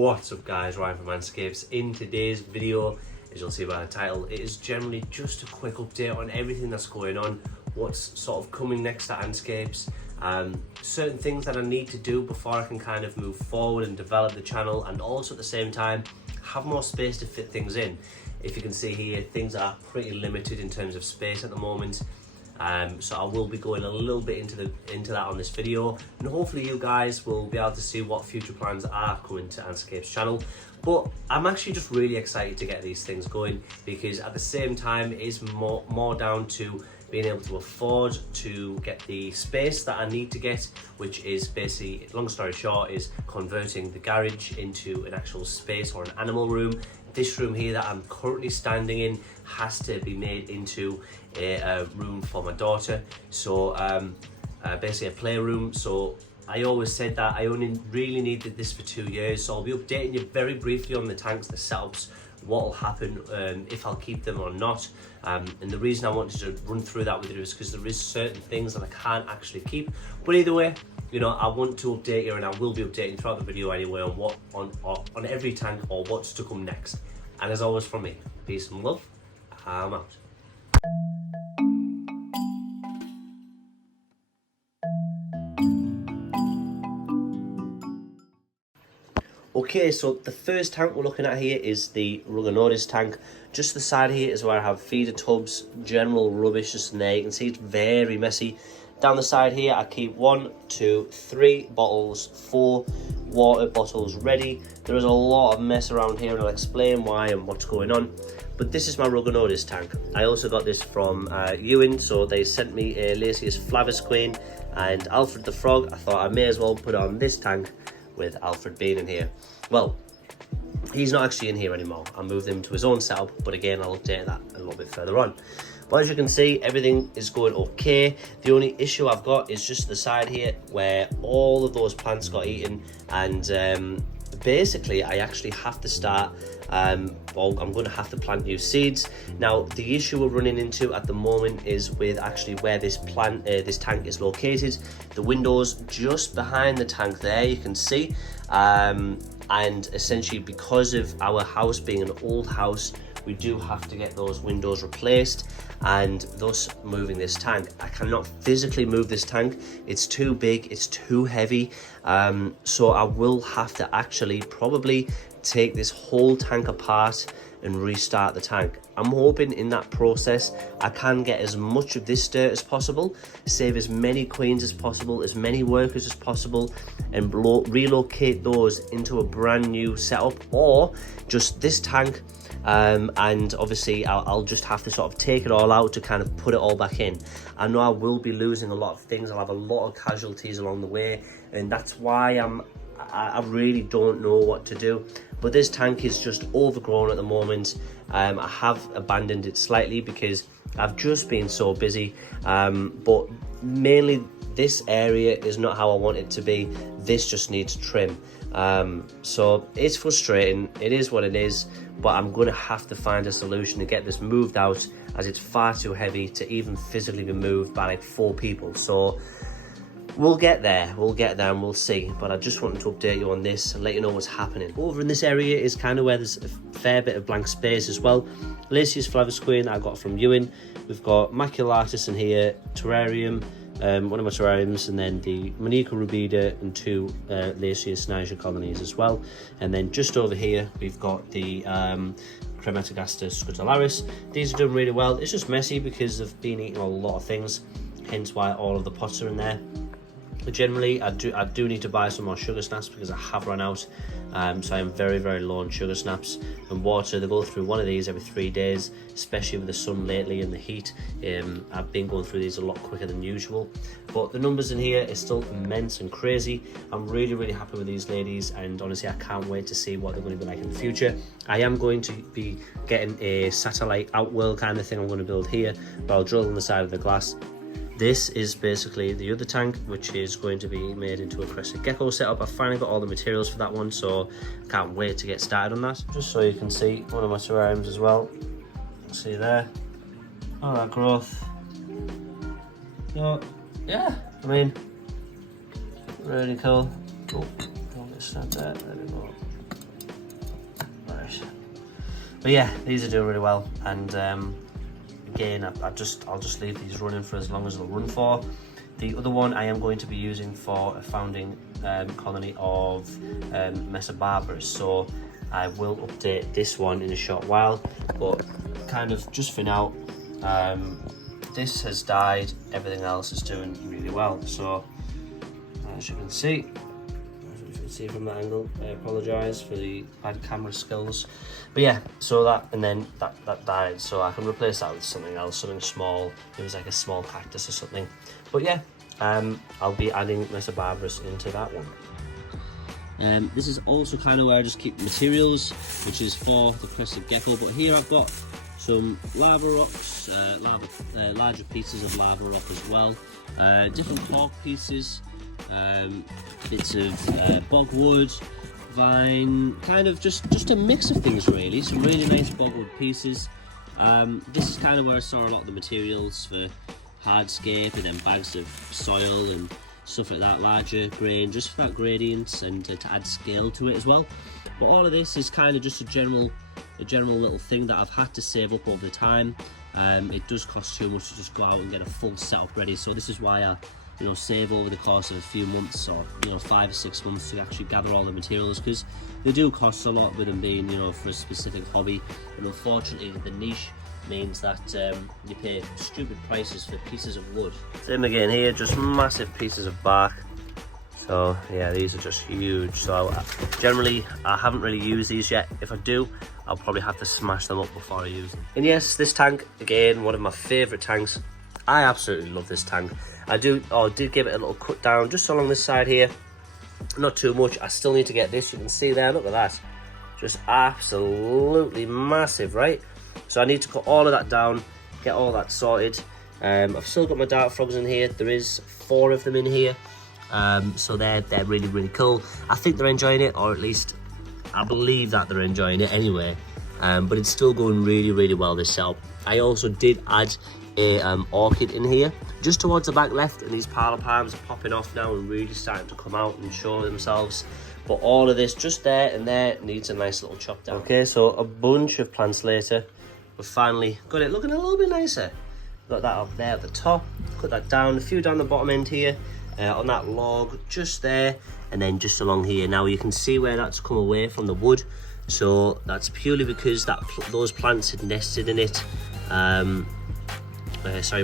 What's up guys, Ryan from AntScapes. In today's video, as you'll see by the title, it is generally just a quick update on everything that's going on, what's sort of coming next at AntScapes, certain things that I need to do before I can kind of move forward and develop the channel, and also at the same time have more space to fit things in. If you can see here, things are pretty limited in terms of space at the moment. So I will be going a little bit into that on this video, and hopefully you guys will be able to see what future plans are coming to AntScapes channel. But I'm actually just really excited to get these things going, because at the same time it is more down to being able to afford to get the space that I need to get, which is basically, long story short, is converting the garage into an actual space or an animal room. This room here that I'm currently standing in has to be made into a room for my daughter, so basically a playroom. So I always said that I only really needed this for 2 years, so I'll be updating you very briefly on the tanks, the setups, what will happen, if I'll keep them or not. And the reason I wanted to run through that with you is because there is certain things that I can't actually keep. But either way, you know, I want to update you, and I will be updating throughout the video anyway on what on every tank or what's to come next. And as always from me, peace and love. I'm out. Okay, so the first tank we're looking at here is the RUGINODIS tank. Just the side here is where I have feeder tubs, general rubbish just in there. You can see it's very messy. Down the side here, I keep 1, 2, 3 bottles, 4 water bottles ready. There is a lot of mess around here, and I'll explain why and what's going on. But this is my RUGINODIS tank. I also got this from Ewan, so they sent me a Alicias Flavours queen and Alfred the frog. I thought I may as well put on this tank with Alfred being in here. Well, he's not actually in here anymore. I moved him to his own setup, but again, I'll update that a little bit further on. But as you can see, everything is going okay. The only issue I've got is just the side here where all of those plants got eaten, and basically I actually have to start, well, I'm going to have to plant new seeds. Now, the issue we're running into at the moment is with actually where this tank is located. The window's just behind the tank there, you can see, and essentially because of our house being an old house, we do have to get those windows replaced, and thus moving this tank. I cannot physically move this tank, it's too big, it's too heavy, so I will have to actually probably take this whole tank apart and restart the tank. I'm hoping in that process I can get as much of this dirt as possible, save as many queens as possible, as many workers as possible, and relocate those into a brand new setup, or just this tank. And obviously I'll just have to sort of take it all out to kind of put it all back in. I know I will be losing a lot of things, I'll have a lot of casualties along the way, and that's why I really don't know what to do. But this tank is just overgrown at the moment. I have abandoned it slightly because I've just been so busy, but mainly this area is not how I want it to be. This just needs trim. So it's frustrating, it is what it is, but I'm going to have to find a solution to get this moved out, as it's far too heavy to even physically be moved by like 4 people. So we'll get there and we'll see. But I just wanted to update you on this and let you know what's happening. Over in this area is kind of where there's a fair bit of blank space as well. Alicias Flavours queen I got from Ewan. We've got Maculatus in here, Terrarium, one of my terrariums, and then the MYRMICA rubida and 2 Alicias Niger colonies as well. And then just over here we've got the CREMTOGASTER Scutellaris. These are doing really well. It's just messy because they've been eating a lot of things, hence why all of the pots are in there. But generally I do need to buy some more sugar snaps because I have run out, so I am very low on sugar snaps and water. They go through one of these every 3 days, especially with the sun lately and the heat. I've been going through these a lot quicker than usual, but the numbers in here is still immense and crazy. I'm really happy with these ladies, and honestly I can't wait to see what they're going to be like in the future. I am going to be getting a satellite outworld kind of thing I'm going to build here, but I'll drill on the side of the glass. This is basically the other tank, which is going to be made into a Crescent Gecko setup. I've finally got all the materials for that one, so I can't wait to get started on that. Just so you can see one of my terrariums as well. See there, all that growth. So yeah, I mean, really cool. Oh, don't get snapped there. There we go. But yeah, these are doing really well, and again, I'll just leave these running for as long as they'll run for. The other one I am going to be using for a founding colony of Mesobarbarus, so I will update this one in a short while, but kind of just for now, this has died, everything else is doing really well. So as you can see from that angle, I apologise for the bad camera skills, but yeah, so that, and then that died, so I can replace that with something else, something small. It was like a small cactus or something. But yeah, I'll be adding Mesobarbarus into that one. This is also kind of where I just keep materials, which is for the Crescent Gecko, but here I've got some lava rocks, larger pieces of lava rock as well, different cork pieces, bits of bogwood, vine, kind of just a mix of things really, some really nice bogwood pieces. This is kind of where I saw a lot of the materials for hardscape, and then bags of soil and stuff like that, larger grain, just for that gradient and to add scale to it as well. But all of this is kind of just a general little thing that I've had to save up over the time. It does cost too much to just go out and get a full setup ready, so this is why I save over the course of a few months, or 5 or 6 months, to actually gather all the materials, because they do cost a lot with them being for a specific hobby, and unfortunately the niche means that you pay stupid prices for pieces of wood. Same again here, just massive pieces of bark. So yeah, these are just huge. So generally I haven't really used these yet. If I do, I'll probably have to smash them up before I use them. And yes, this tank, again, one of my favourite tanks. I absolutely love this tank. I did give it a little cut down just along this side here, not too much. I still need to get this, you can see there, look at that, just absolutely massive, right? So I need to cut all of that down, get all that sorted. I've still got my dart frogs in here. There is 4 of them in here, so they're really, really cool. I think they're enjoying it, or at least I believe that they're enjoying it anyway. But it's still going really, really well, this setup. I also did add a orchid in here just towards the back left, and these parlor palms are popping off now and really starting to come out and show themselves. But all of this just there and there needs a nice little chop down. Okay, so a bunch of plants later, we've finally got it looking a little bit nicer. Got that up there at the top, cut that down, a few down the bottom end here, on that log just there, and then just along here. Now you can see where that's come away from the wood, so that's purely because those plants had nested in it,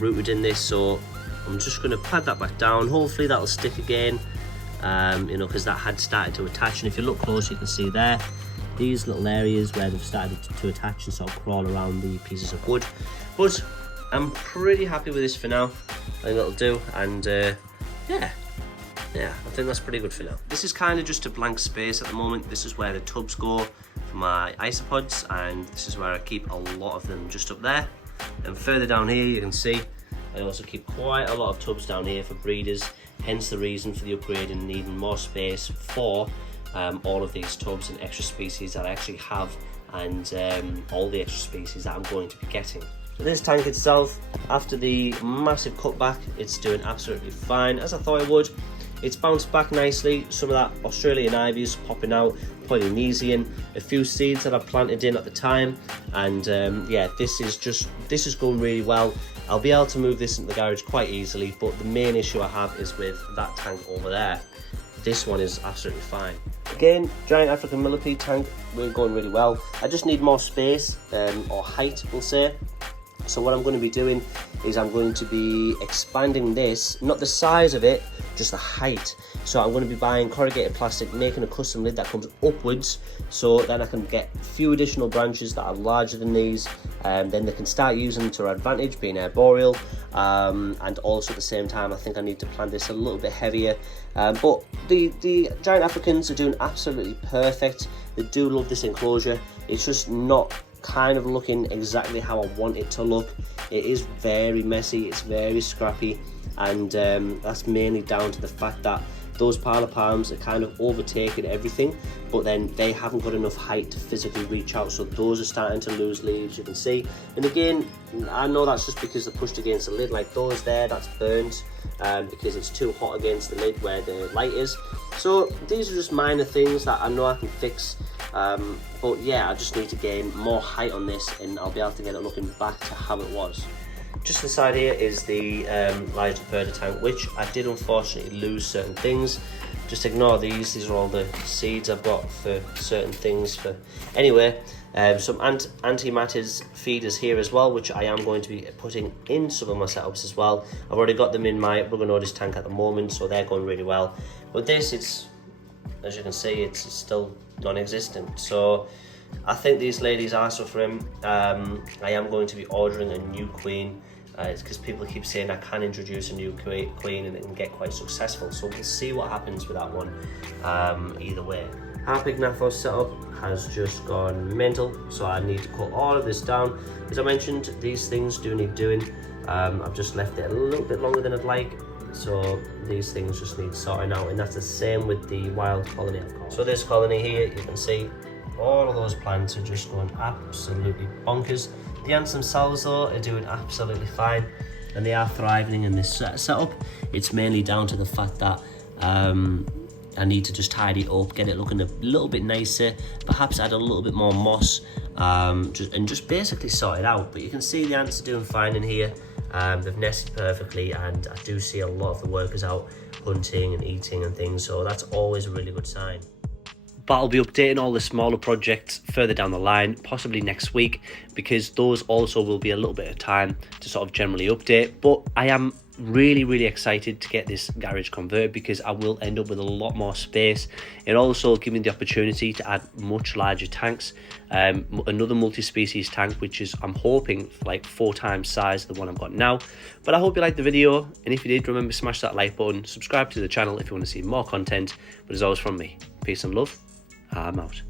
rooted in this. So I'm just going to pad that back down. Hopefully that'll stick again, because that had started to attach, and if you look close you can see there these little areas where they've started to attach and sort of crawl around the pieces of wood. But I'm pretty happy with this for now. I think that'll do, and yeah, I think that's pretty good for now. This is kind of just a blank space at the moment. This is where the tubs go for my isopods, and this is where I keep a lot of them, just up there. And further down here you can see I also keep quite a lot of tubs down here for breeders, hence the reason for the upgrade and needing more space for all of these tubs and extra species that I actually have, and all the extra species that I'm going to be getting. This tank itself, after the massive cutback, it's doing absolutely fine, as I thought it would. It's bounced back nicely. Some of that Australian ivy is popping out, Polynesian, a few seeds that I planted in at the time, and yeah, this is going really well. I'll be able to move this into the garage quite easily, but the main issue I have is with that tank over there. This one is absolutely fine. Again, giant African millipede tank, we're going really well. I just need more space, or height we'll say. So what I'm going to be doing is I'm going to be expanding this, not the size of it, just the height. So I'm going to be buying corrugated plastic, making a custom lid that comes upwards, so then I can get a few additional branches that are larger than these, and then they can start using them to our advantage, being arboreal, and also at the same time I think I need to plant this a little bit heavier. But the giant Africans are doing absolutely perfect. They do love this enclosure. It's just not kind of looking exactly how I want it to look. It is very messy, it's very scrappy, and that's mainly down to the fact that those parlor palms are kind of overtaking everything, but then they haven't got enough height to physically reach out, so those are starting to lose leaves, you can see. And again, I know that's just because they're pushed against the lid, like those there, that's burnt because it's too hot against the lid where the light is. So these are just minor things that I know I can fix But yeah, I just need to gain more height on this, and I'll be able to get it looking back to how it was. Just inside here is the large herder tank, which I did unfortunately lose certain things. Just ignore these are all the seeds I've got for certain things. Anyway, some antimatters feeders here as well, which I am going to be putting in some of my setups as well. I've already got them in my RUGINODIS tank at the moment, so they're going really well. But this, it's, as you can see, it's still non-existent. So I think these ladies are suffering. I am going to be ordering a new queen. It's because people keep saying I can introduce a new queen and it can get quite successful. So we'll see what happens with that one. Either way, Harpignathos setup has just gone mental, so I need to cut all of this down. As I mentioned, these things do need doing. I've just left it a little bit longer than I'd like, so these things just need sorting out, and that's the same with the wild colony I've got. So this colony here, you can see all of those plants are just going absolutely bonkers. The ants themselves though are doing absolutely fine, and they are thriving in this setup. It's mainly down to the fact that I need to just tidy it up, get it looking a little bit nicer, perhaps add a little bit more moss, and just basically sort it out. But you can see the ants are doing fine in here. They've nested perfectly, and I do see a lot of the workers out hunting and eating and things, so that's always a really good sign. But I'll be updating all the smaller projects further down the line, possibly next week, because those also will be a little bit of time to sort of generally update. But I am really excited to get this garage converted, because I will end up with a lot more space. It also gives me the opportunity to add much larger tanks, another multi-species tank, which is, I'm hoping, like 4 times size of the one I've got now. But I hope you liked the video, and if you did, remember, smash that like button, subscribe to the channel if you want to see more content. But as always, from me, peace and love, I'm out.